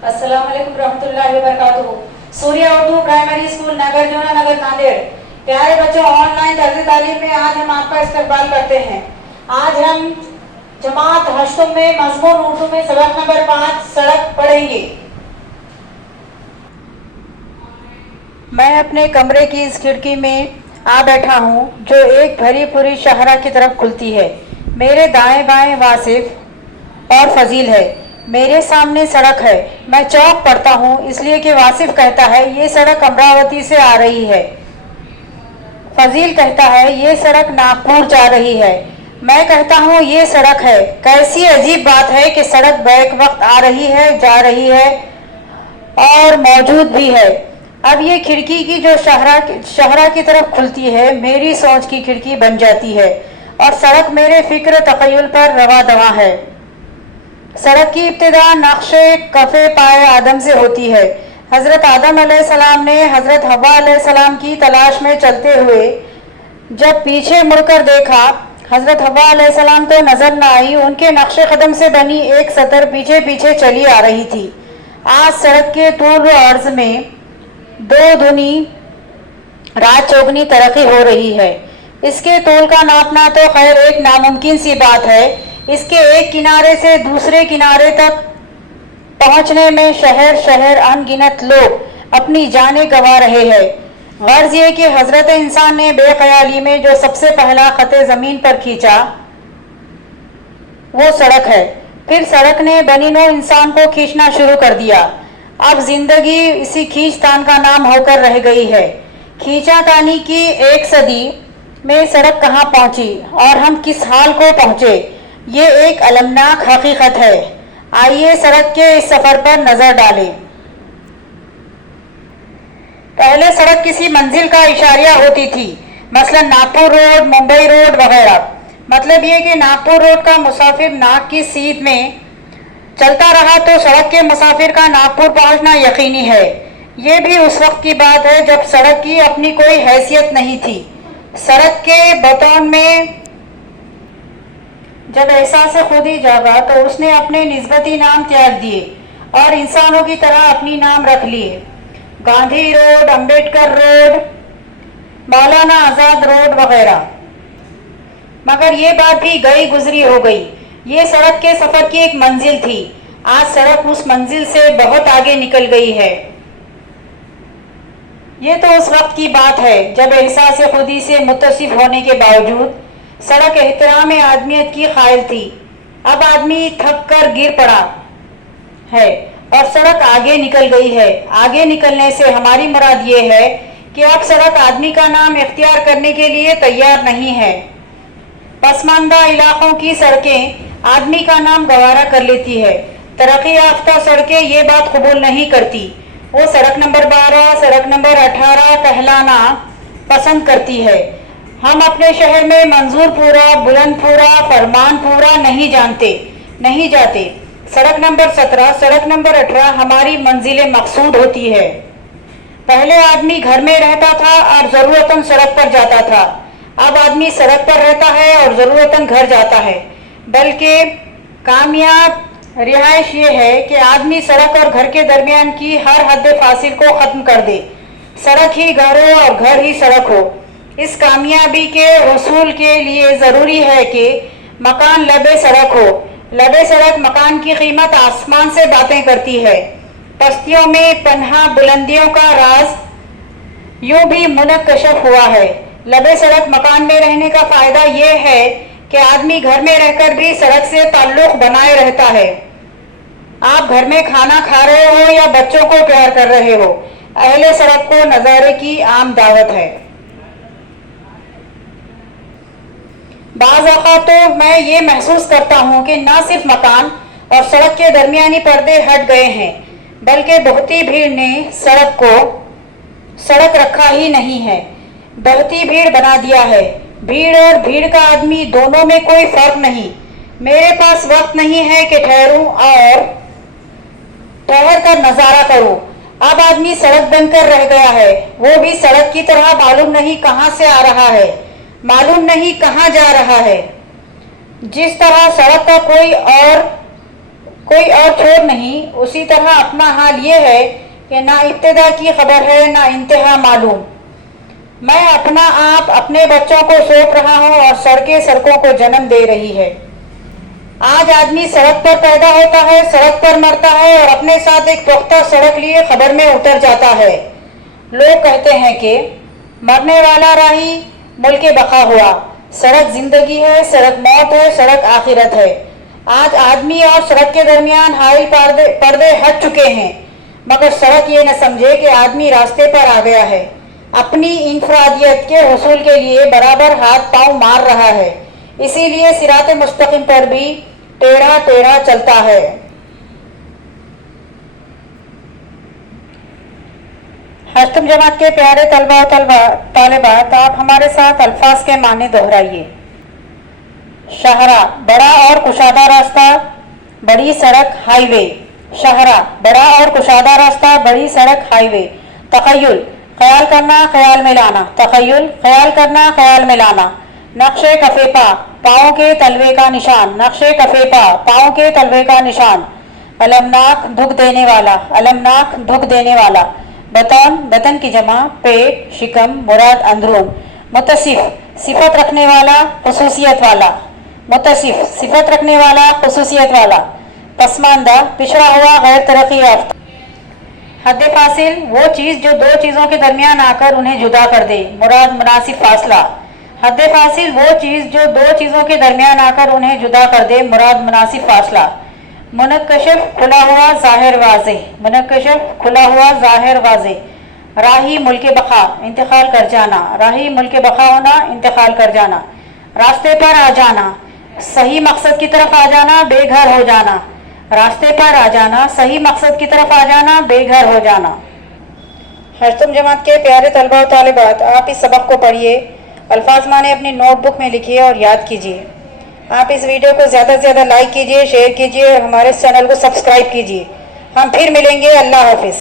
अस्सलाम वालेकुम रहमतुल्लाहि व बरकातुहू। सूर्य उर्दू प्राइमरी स्कूल नगर जोना नगर नांदेड़। प्यारे बच्चों, ऑनलाइन तर्ज तालीम में आज हम आपका इस्तकबाल करते हैं। आज हम जमात हश्तुम में मजमून उर्दू में सबक नंबर 5 सड़क पढ़ेंगे। मैं अपने कमरे की इस खिड़की में आ बैठा हूँ जो एक भरी पूरी शहरा की तरफ खुलती है। मेरे दाएं बाएं वासिफ और फजील है। मेरे सामने सड़क है। मैं चौक पढ़ता हूँ इसलिए कि वासिफ कहता है ये सड़क अमरावती से आ रही है। फजील कहता है ये सड़क नागपुर जा रही है। मैं कहता हूँ ये सड़क है। कैसी अजीब बात है कि सड़क बैक वक्त आ रही है, जा रही है और मौजूद भी है। अब ये खिड़की की जो शहरा की तरफ खुलती है मेरी सोच की खिड़की बन जाती है और सड़क मेरे फिक्र तखय्युल पर रवा दवा है। सड़क की इब्तिदा नक्शे कफ़े पाए आदम से होती है। हज़रत आदम अलैहिस्सलाम ने हज़रत हव्वा अलैहिस्सलाम की तलाश में चलते हुए जब पीछे मुड़कर देखा, हज़रत हव्वा अलैहिस्सलाम को नज़र न आई। उनके नक्शे कदम से बनी एक सतर पीछे पीछे चली आ रही थी। आज सड़क के तूल व अर्ज में दो दुनी रात चौगनी तरक्की हो रही है। इसके तूल का नापना तो खैर एक नामुमकिन सी बात है। इसके एक किनारे से दूसरे किनारे तक पहुंचने में शहर शहर अनगिनत लोग अपनी जानें गंवा रहे हैं। गर्ज ये कि हजरत इंसान ने बेख्याली में जो सबसे पहला खते ज़मीन पर खींचा वो सड़क है। फिर सड़क ने बनीनो इंसान को खींचना शुरू कर दिया। अब जिंदगी इसी खींचतान का नाम होकर रह गई है। खींचातानी की एक सदी में सड़क कहाँ पहुंची और हम किस हाल को पहुंचे, ये एक अलमनाक हकीकत है। आइए सड़क के इस सफर पर नजर डालें। पहले सड़क किसी मंजिल का इशारिया होती थी, मसलन नागपुर रोड, मुंबई रोड वगैरह। मतलब ये कि नागपुर रोड का मुसाफिर नाग की सीध में चलता रहा तो सड़क के मुसाफिर का नागपुर पहुंचना यकीनी है। ये भी उस वक्त की बात है जब सड़क की अपनी कोई हैसियत नहीं थी। सड़क के बतौन में जब एहसास खुदी जागा तो उसने अपने निस्बती नाम त्याग दिए और इंसानों की तरह अपनी नाम रख लिए। गांधी रोड, अंबेडकर रोड, मौलाना आज़ाद रोड वगैरह। मगर ये बात भी गई गुजरी हो गई। ये सड़क के सफर की एक मंजिल थी। आज सड़क उस मंजिल से बहुत आगे निकल गई है। ये तो उस वक्त की बात है जब एहसास खुदी से मुत्तसिफ होने के बावजूद सड़क एहतराम आदमियत की कायल थी। अब आदमी थक कर गिर पड़ा है और सड़क आगे निकल गई है। आगे निकलने से हमारी मुराद ये है कि अब सड़क आदमी का नाम इख्तियार करने के लिए तैयार नहीं है। पसमानदा इलाकों की सड़कें आदमी का नाम गवारा कर लेती है। तरक्की याफ्ता सड़कें ये बात कबूल नहीं करती। वो सड़क नंबर 12, सड़क नंबर 18 कहलाना पसंद करती है। हम अपने शहर में मंजूरपुरा, बुलंदपुरा, फरमानपुरा नहीं जाते। सड़क नंबर 17, सड़क नंबर 18 हमारी मंजिल मकसूद होती है। पहले आदमी घर में रहता था और ज़रूरतन सड़क पर जाता था। अब आदमी सड़क पर रहता है और ज़रूरतन घर जाता है। बल्कि कामयाब रिहाइश ये है कि आदमी सड़क और घर के दरमियान की हर हद फासिल को ख़त्म कर दे। सड़क ही घर हो और घर ही सड़क हो। इस कामयाबी के हुसूल के लिए ज़रूरी है कि मकान लबे सड़क हो। लबे सड़क मकान की कीमत आसमान से बातें करती है। पस्तियों में पन्हा बुलंदियों का राज यूं भी मुनक्कशफ हुआ है। लबे सड़क मकान में रहने का फ़ायदा ये है कि आदमी घर में रहकर भी सड़क से ताल्लुक़ बनाए रहता है। आप घर में खाना खा रहे हो या बच्चों को प्यार कर रहे हो, अहले सड़क को नज़ारे की आम दावत है। बाज़ औक़ात तो मैं ये महसूस करता हूँ कि न सिर्फ मकान और सड़क के दरमियानी पर्दे हट गए हैं, बल्कि बहुती भीड़ ने सड़क को सड़क रखा ही नहीं है, बढ़ती भीड़ बना दिया है। भीड़ और भीड़ का आदमी दोनों में कोई फ़र्क नहीं। मेरे पास वक्त नहीं है कि ठहरूं और ठहर कर नज़ारा करूं। अब आदमी सड़क बनकर रह गया है। वो भी सड़क की तरह मालूम नहीं कहाँ से आ रहा है, मालूम नहीं कहाँ जा रहा है। जिस तरह सड़क का कोई और छोर नहीं। उसी तरह अपना हाल ये है कि ना इब्तिदा की खबर है ना इंतहा मालूम। मैं अपना आप अपने बच्चों को सौंप रहा हूँ और सड़कें सड़कों को जन्म दे रही है। आज आदमी सड़क पर पैदा होता है, सड़क पर मरता है और अपने साथ एक पुख्ता सड़क लिए खबर में उतर जाता है। लोग कहते हैं कि मरने वाला राही मुल्क बका हुआ। सड़क जिंदगी है, सड़क मौत है, सड़क आखिरत है। आज आदमी और सड़क के दरमियान हाइल पर्दे हट चुके हैं, मगर सड़क ये न समझे कि आदमी रास्ते पर आ गया है। अपनी इंफरादियत के हुसूल के लिए बराबर हाथ पांव मार रहा है, इसीलिए सिरात मुस्तकिम पर भी टेढ़ा टेढ़ा चलता है। हस्तम जमात के प्यारे तलबा तालिबात, आप हमारे साथ अल्फाज के माने दोहराइए। शहरा बड़ा और कुशादा रास्ता, बड़ी सड़क हाईवे। शहरा बड़ा और कुशादा रास्ता, बड़ी सड़क हाईवे। तखय्युल ख्याल करना, ख्याल में लाना। तखय्युल ख्याल करना, ख्याल में लाना। नक्शे कफेपा पाँव के तलवे का निशान। नक्शे कफेपा पाँव के तलवे का निशान। अलमनाक दुख देने वाला। अलमनाक दुख देने वाला। बतौन बतन की जमा, पेट, शिकम, मुराद अंदरून। मुतसिफ सिफत रखने वाला, खुसूसियत वाला। मुतसिफ सिफत रखने वाला, खुसूसियत वाला। पसमानदा पिछड़ा हुआ, गैर तरक्की याफ्ता। हद फासिल वो चीज़ जो दो चीज़ों के दरमियान आकर उन्हें जुदा कर दे, मुराद मुनासिब फासला। हद फासिल वो चीज़ जो दो चीज़ों के दरमियान आकर उन्हें जुदा कर दे, मुराद मुनासिब फासला। मुनक्कशिफ खुला हुआ, ज़ाहिर वाज़ेह। मुनक्कशिफ खुला हुआ, ज़ाहिर वाज़ेह। राही मुल्क बका इंतकाल कर जाना। राही मुल्क बका होना, इंतकाल कर जाना। रास्ते पर आ जाना, सही मकसद की तरफ आ जाना, बेघर हो जाना। रास्ते पर आ जाना, सही मकसद की तरफ आ जाना, बेघर हो जाना। हस्तम जमात के प्यारे तलबा और तालिबात, आप इस सबक को पढ़िए, अल्फाज माने अपनी नोटबुक में लिखिए और याद कीजिए। आप इस वीडियो को ज़्यादा से ज़्यादा लाइक कीजिए, शेयर कीजिए और हमारे चैनल को सब्सक्राइब कीजिए। हम फिर मिलेंगे। अल्लाह हाफिज़।